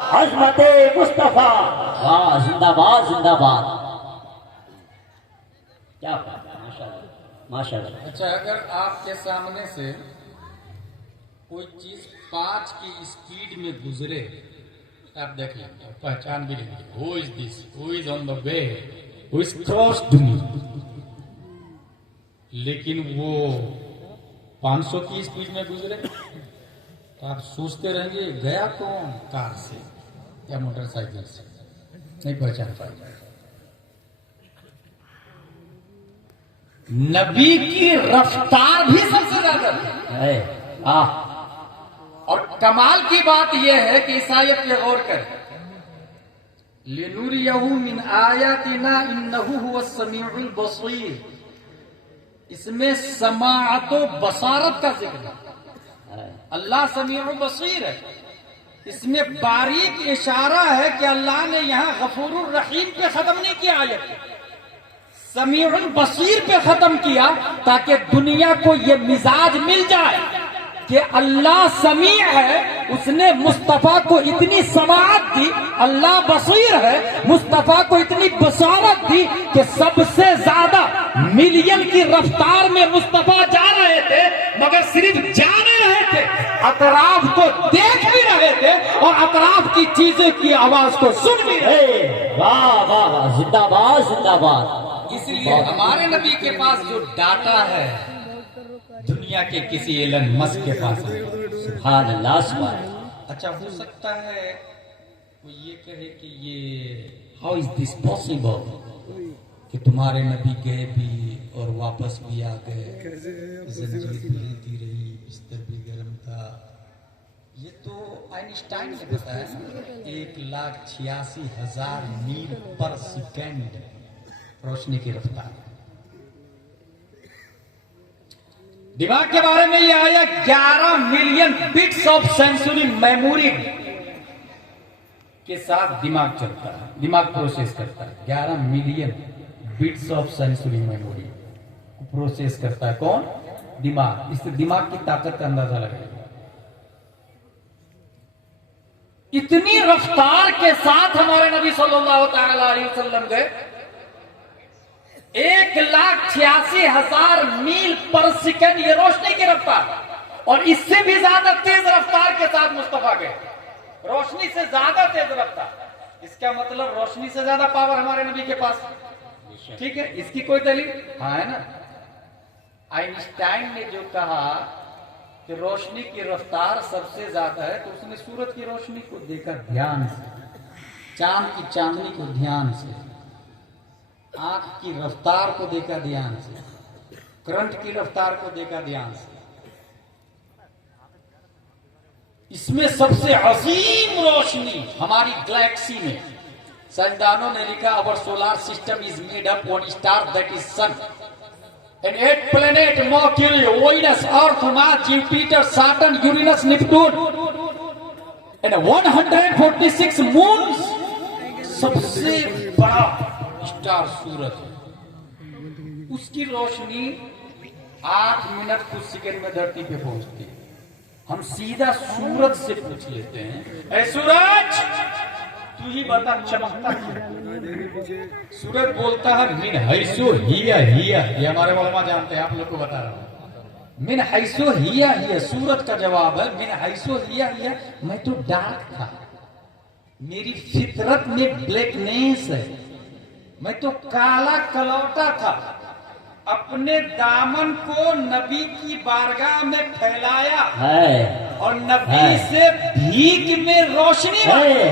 عظمت مصطفیٰ، واہ زندہ باد زندہ باد، کیا بات ہے، ماشاء اللہ ماشاء اللہ۔ اچھا، اگر آپ کے سامنے سے کوئی چیز 5 کی اسپیڈ میں گزرے آپ دیکھ لیں گے، پہچان بھی لیں گے، who is this, who is on the way, who is crossed me، لیکن وہ 500 کی اسپیڈ میں گزرے تو آپ سوچتے رہیں گے گیا کون، کار سے یا موٹر سائیکل سے، نہیں پہچان پائے گا۔ نبی کی رفتار بھی سب سے زیادہ ہے، اور کمال کی بات یہ ہے کہ اس آیت پہ غور کریں، لِنُرِيَهُ مِنْ آيَاتِنَا إِنَّهُ هُوَ السَّمِيعُ الْبَصِيرُ، اس میں سماعت و بصارت کا ذکر ہے، اللہ سمیع و بصیر ہے، اس میں باریک اشارہ ہے کہ اللہ نے یہاں غفور الرحیم پہ ختم نہیں کیا آیت، سمیع البصیر پہ ختم کیا تاکہ دنیا کو یہ مزاج مل جائے کہ اللہ سمیع ہے، اس نے مصطفیٰ کو اتنی سماعت دی، اللہ بصیر ہے، مصطفیٰ کو اتنی بصارت دی کہ سب سے زیادہ ملین کی رفتار میں مصطفیٰ جا رہے تھے، مگر صرف جا نہیں رہے تھے، اطراف کو دیکھ بھی رہے تھے اور اطراف کی چیزوں کی آواز کو سن بھی رہے تھے۔ واہ واہ واہ، زندہ باد زندہ باد۔ اس لیے ہمارے نبی کے پاس جو ڈاٹا ہے دنیا کے کسی ایلن مسک کے پاس نہیں۔ سبحان اللہ سبحان اللہ۔ اچھا، ہو سکتا ہے وہ یہ کہے کہ یہ ہاؤ از دس پاسبل، کہ تمہارے نبی گئے بھی اور واپس بھی آ گئے، زنجیر بھی ہلتی رہی، بستر بھی گرم تھا، یہ تو آئنسٹائن نے بتایا، 1,86,000 میل پر سیکنڈ روشنی کی رفتار۔ دماغ کے بارے میں یہ آیا 11 million bits of sensory memory کے ساتھ دماغ چلتا ہے، دماغ پروسیس کرتا ہے، 11 million bits of sensory memory کو پروسیس کرتا ہے کون؟ دماغ۔ اس سے دماغ کی طاقت کا اندازہ لگائے، اتنی رفتار کے ساتھ ہمارے نبی صلی اللہ تعالی علیہ وسلم گئے، 1,86,000 میل پر سیکنڈ یہ روشنی کی رفتار، اور اس سے بھی زیادہ تیز رفتار کے ساتھ مصطفیٰ گئے، روشنی سے زیادہ تیز رفتار۔ اس کا مطلب روشنی سے زیادہ پاور ہمارے نبی کے پاس، ٹھیک ہے؟ اس کی کوئی دلیل ہاں ہے نا؟ آئنسٹائن نے جو کہا کہ روشنی کی رفتار سب سے زیادہ ہے، تو اس نے سورج کی روشنی کو دیکھا دھیان سے، چاند کی چاندنی کو دھیان سے، آنکھ کی رفتار کو دیکھا دھیان سے، کرنٹ کی رفتار کو دیکھا دھیان سے۔ اس میں سب سے عظیم روشنی ہماری گلیکسی میں، سائنسدانوں نے لکھا our solar system is made up one star that is sun and 8 planets Mercury, Venus, Earth, Mars, Jupiter, Saturn, Uranus, Neptune and 146 moons۔ سب سے بڑا اسٹار سورج ہے، اس کی روشنی 8 منٹ کچھ سیکنڈ میں دھرتی پہ پہنچتی ہے۔ ہم سیدھا سورج سے پوچھ لیتے ہیں، اے سورج تو ہی بتا چمکتا کیوں؟ سورج بولتا ہے من حیثو ہیا ہیا، یہ ہمارے علماء جانتے ہیں، آپ لوگ کو بتا رہا ہوں، من حیثو ہیا ہیا۔ سورج کا جواب ہے من حیثو ہیا ہیا، میں تو ڈارک تھا، میری فطرت میں بلیکنیس ہے، میں تو کالا کلوٹا تھا، اپنے دامن کو نبی کی بارگاہ میں پھیلایا اور نبی سے بھیک میں روشنی ہے۔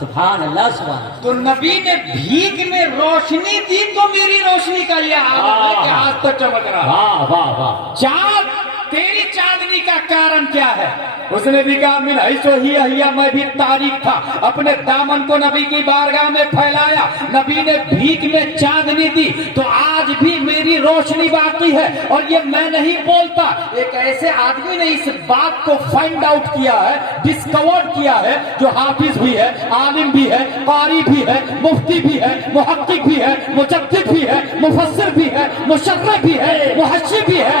سبحان اللہ سبحان اللہ۔ تو نبی نے بھیک میں روشنی دی تو میری روشنی کا یہ حال ہے کہ آج تک چمک رہا ہے۔ واہ واہ واہ۔ چاند، تیری چاندنی کا کارن کیا ہے؟ اس نے بھی کہا من حیثو ہیا ہیا، میں بھی تاریک تھا، اپنے دامن کو نبی کی بارگاہ میں پھیلایا، نبی نے بھیک میں چاندنی دی تو آج بھی میری روشنی باقی ہے۔ اور یہ میں نہیں بولتا، ایک ایسے آدمی نے اس بات کو فائنڈ آؤٹ کیا ہے، ڈسکور کیا ہے، جو حافظ بھی ہے، عالم بھی ہے، قاری بھی ہے، مفتی بھی ہے، محقق بھی ہے، مجدد بھی ہے، مفسر بھی ہے، مشرح بھی ہے، محشی بھی ہے،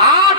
8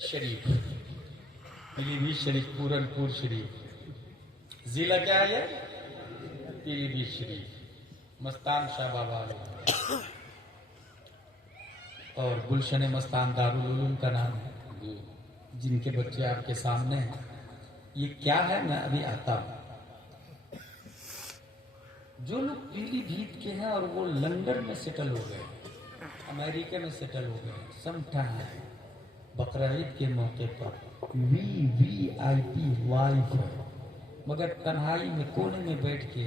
شریف، پیلی بھیت شریف، پورن پور شریف، ضلع کیا ہے یہ؟ پیلی بھیت شریف، مستان شاہ بابا علیہ اور گلشن مستان دارالعلوم کا نام ہے، جن کے بچے آپ کے سامنے ہیں۔ یہ کیا ہے میں ابھی آتا ہوں۔ جو لوگ پیلی بھیت کے ہیں اور وہ لندن میں سیٹل ہو گئے، امریکہ میں سیٹل ہو گئے، سم ٹائم بقرعید کے موقع پر VIP وائف ہے، مگر تنہائی میں کونے میں بیٹھ کے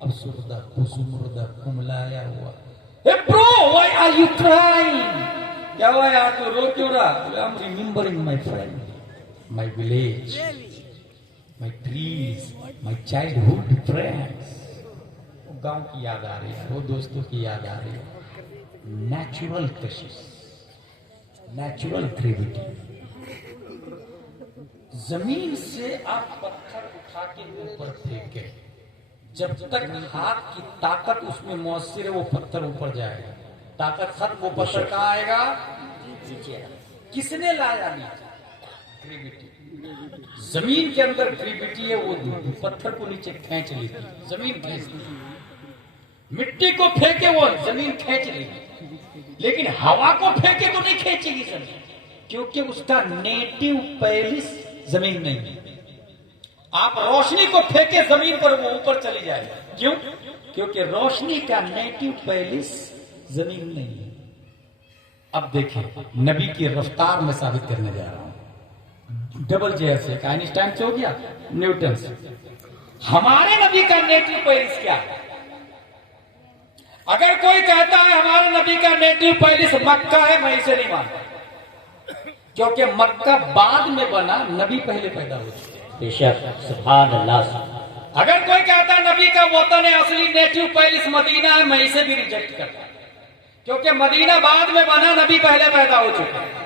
افسردہ خوشمردہ کملایا ہوا، "Hey bro, why are you crying?" کیا ہوا یار تو رو کیوں رہا؟ I'm remembering my friend, my village, my trees, my childhood friends. گاؤں کی یاد آ رہی ہے، وہ دوستوں کی یاد آ رہی ہے۔ نیچرل کشش، نیچرل گریویٹی۔ زمین سے آپ پتھر اٹھا کے اوپر پھینکے، جب تک ہاتھ کی طاقت اس میں مؤثر ہے وہ پتھر اوپر جائے گا، طاقت ختم وہ پتھر کہاں آئے گا؟ کس نے لایا نیچے؟ گریویٹی۔ زمین کے اندر گریویٹی ہے، وہ پتھر کو نیچے کھینچ لیتی، زمین کھینچتی، مٹی کو پھینکے وہ زمین کھینچ لیتی، لیکن ہوا کو پھینکے تو نہیں کھینچے گی زمین، کیونکہ اس کا نیٹو پیلس زمین نہیں ہے۔ آپ روشنی کو پھینکے زمین پر وہ اوپر چلی جائے گا، کیوں؟ کیونکہ روشنی کا نیٹو پیلس زمین نہیں ہے۔ اب دیکھیں نبی کی رفتار میں ثابت کرنے جا رہا ہوں، ڈبل جے سے آئنسٹائن سے ہو گیا نیوٹن سے۔ ہمارے نبی کا نیٹو پیلس کیا ہے؟ اگر کوئی کہتا ہے ہمارے نبی کا نیٹو پیلس مکہ ہے، میں اسے نہیں مانتا، کیونکہ مکہ بعد میں بنا، نبی پہلے پیدا ہو چکے۔ بے شک، سبحان اللہ۔ اگر کوئی کہتا ہے نبی کا وطن اصلی نیٹو پیلس مدینہ ہے، میں اسے بھی ریجیکٹ کرتا ہوں، کیونکہ مدینہ بعد میں بنا، نبی پہلے پیدا ہو چکے۔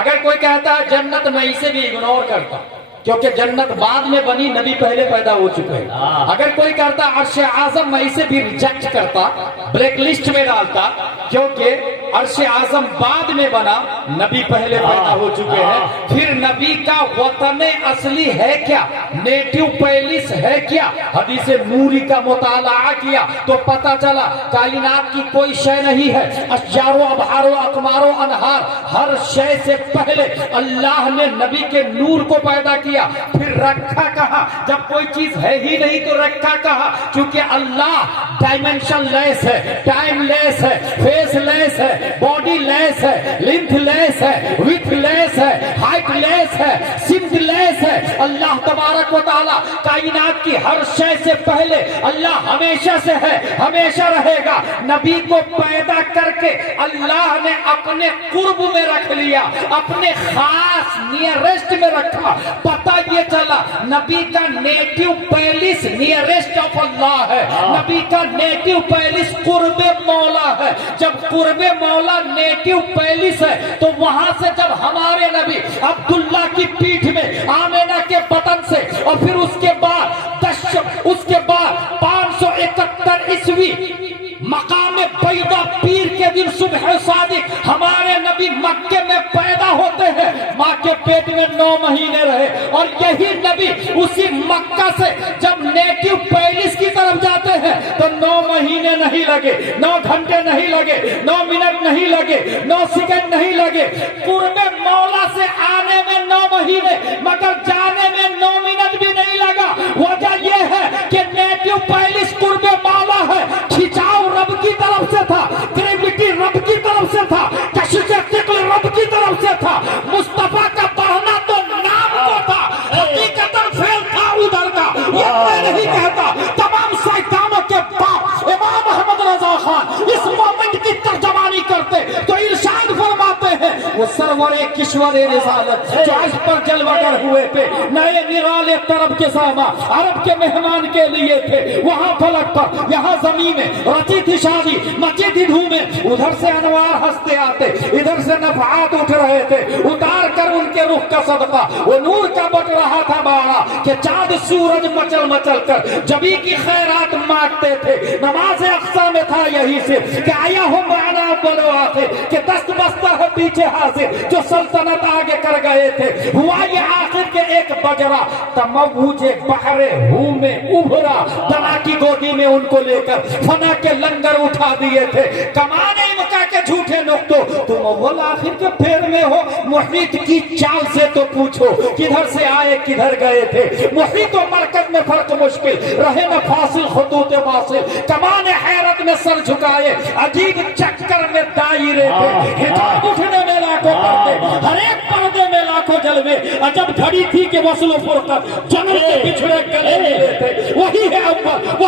اگر کوئی کہتا ہے جنت، میں اسے بھی اگنور کرتا ہوں، کیونکہ جنت بعد میں بنی، نبی پہلے پیدا ہو چکے۔ اگر کوئی کرتا عرش اعظم، میں اسے بھی ریجیکٹ کرتا، بلیک لسٹ میں ڈالتا، کیونکہ عرش اعظم بعد میں بنا، نبی پہلے پیدا ہو چکے ہیں۔ پھر نبی کا وطن اصلی ہے کیا؟ نیٹو پیلس ہے کیا؟ حدیث نوری کا مطالعہ کیا تو پتا چلا کائنات کی کوئی شے نہیں ہے، اشجار و ابحار و اقمار و انہار، ہر شے سے پہلے اللہ نے نبی کے نور کو پیدا کیا، پھر رکھا کہا، جب کوئی چیز ہے ہی نہیں تو رکھا کہا، چونکہ اللہ ڈائمینشن لیس ہے، ٹائم لیس ہے، فیس لیس ہے، باڈی لیس ہے، لینتھ لیس ہے، ویڈتھ لیس ہے، ہائٹ لیس ہے، سمت لیس ہے۔ اللہ تبارک و تعالی کائنات کی ہر شے سے پہلے اللہ ہمیشہ سے ہے، ہمیشہ رہے گا۔ نبی کو پیدا کر کے اللہ نے اپنے قرب میں رکھ لیا، اپنے خاص نیئرسٹ میں رکھا۔ پتہ یہ چلا نبی کا نیٹو پیلس نیئرسٹ آف اللہ ہے، نبی کا نیٹو پیلس قرب مولا ہے۔ جب قرب مولا نیٹو پیلس ہے تو وہاں سے جب ہمارے نبی عبداللہ کی پیٹھ میں آمینہ کے بطن سے، اور پھر اس کے بعد 571 عیسوی مقام بیضا پیر کے دن صبح صادق ہمارے نبی مکے میں پیدا ہوتے ہیں، ماں کے پیٹ میں 9 مہینے رہے، اور یہی نبی اسی مکہ سے جب نیٹو پیلس کی طرف جاتے ہیں تو 9 مہینے نہیں لگے، 9 گھنٹے نہیں لگے، 9 منٹ نہیں لگے، 9 سیکنڈ نہیں لگے۔ قرب مولا سے آنے میں 9 مہینے مگر جانے میں 9 منٹ بھی نہیں لگا۔ وجہ یہ ہے کہ نیٹو پیلس قرب مولا ہے، کھچاؤ رب کی طرف سے تھا، گریویٹی رب کی طرف سے تھا، کشش ثقل رب کی طرف سے تھا، مصطفیٰ کا بڑھنا تو نام کو تھا، حقیقتاً فعل تھا ادھر کا۔ یہ میں نہیں کہتا، تمام سائنسدانوں کے باپ امام محمد رضا خان اس مومنٹ کی ترجمانی کرتے تو ارشاد فرماتے ہیں، وہ سرور کشور رسالت جو اس پر جلوگر ہوئے تھے، نئے نرالے طرب کے ساما عرب کے مہمان کے لیے تھے، وہاں فلک پر یہاں زمین میں رچی تھی شادی، مچی تھی دھومیں، ادھر سے انوار ہنستے آتے، ادھر سے نفحات اٹھ رہے تھے، اتار کر ان کے رخ کا صدقہ وہ نور کا بٹ رہا تھا باڑا کہ چاند سورج مچل مچل کر جبی کی خیرات مانگتے تھے۔ نماز اقصا میں تھا یہی سے کہ آیا ہوں معنا بلو آتے کہ دست بستہ ہے پیچھے ہاتھ مناظر جو سلطنت آگے کر گئے تھے، ہوا یہ آخر کے ایک بجرا تموج بحر ہو میں ابھرا، دنا کی گودی میں ان کو لے کر فنا کے لنگر اٹھا دیے تھے، کمانے مکا کے جھوٹے نقطوں، تم اول آخر کے پھیر میں ہو، محیط کی چال سے تو پوچھو کدھر سے آئے کدھر گئے تھے، محیط و مرکز میں فرق مشکل، رہے نہ فاصل خطوط واصل، کمان حیرت میں سر جھکائے، عجیب چکر میں دائرے تھے، حجاب اٹھنے میں لاکھوں پردے، ہر ایک پردے میں لاکھوں جلوے، عجب گھڑی تھی کہ وصل و فرقت جنم کے بچھڑے گلے ملے تھے، وہی ہے اول